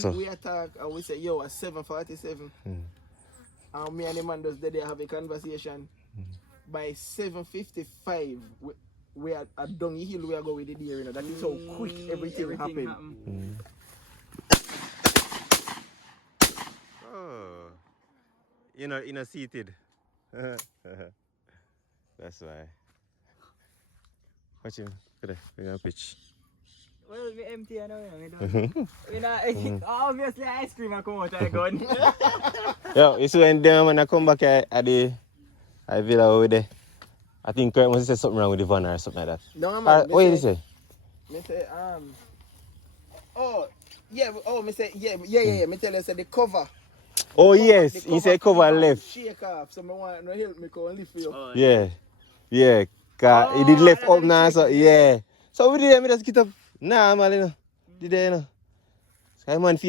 So. We attack and we say, yo, at 7:47. And me and the man just there have a conversation. By 7:55, we are at Dongy Hill, we are going with the deer. You know, that is how quick everything happened. Oh. You know, seated. That's why. Watch him. Today, we're gonna pitch. Well, we empty now, obviously ice cream I come out of gun. Yo, it's when them when I come back at the villa over there. I think Kurt must have said something wrong with the van or something like that. No, man. What did he say? Me say, me say, me tell you, say the cover. Oh, yes, he said cover left. Shake off, so I want to help me go and lift you. Oh, yeah. He did left up now, so yeah. So we did, me just get up. Nah, man, you know. Did they, you know. So, man, face